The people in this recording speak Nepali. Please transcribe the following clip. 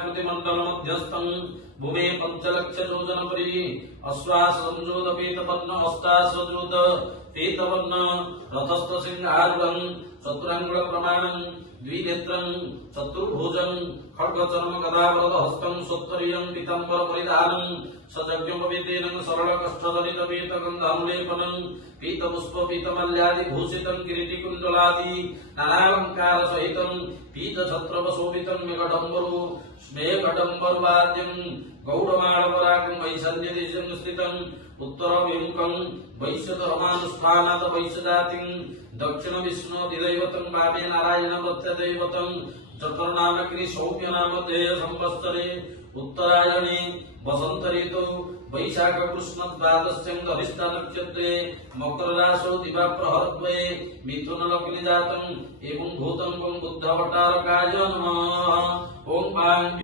कृतिमंडल मध्यस्थं भूमे पंचलक्ष योजन परि अश्वास संजोत पीतवर्ण अस्तासजोत पीतवर्ण रथस्थ सिंहारुढं चतुरांगुल प्रमाणं द्विनेत्रं चतुर्भुजं खड्गचर्म गदावरद हस्तं सोत्तरीयं पीताम्बर परिधानं सजज्ञोपवीतेन सरल कष्टदलित पीतगन्धानुलेपनं पीतपुष्प पीतमल्यादि भूषितं किरीटिकुण्डलादि नानालंकार सहितं पीतछत्रपशोभितं मेघडम्बरुवाद्यं गौडमालपरागं वैसन्यदेशं स्थितं उत्तरविमुखं वैश्यधर्मानुष्ठानात् वैश्यजातिं दक्षिण विष्णुधिदैवतं वामे नारायण प्रत्यदैवतं चतुर्नामगिरि सौम्य नामधेय संवत्सरे उत्तरायणे वसंत ऋतौ वैशाख कृष्ण द्वादश्यं धनिष्ठा नक्षत्रे मकर राशौ दिवा प्रहरद्वये मिथुन लग्ने जातम् एवं भूतं बुद्धवटारकाय नमः। ओम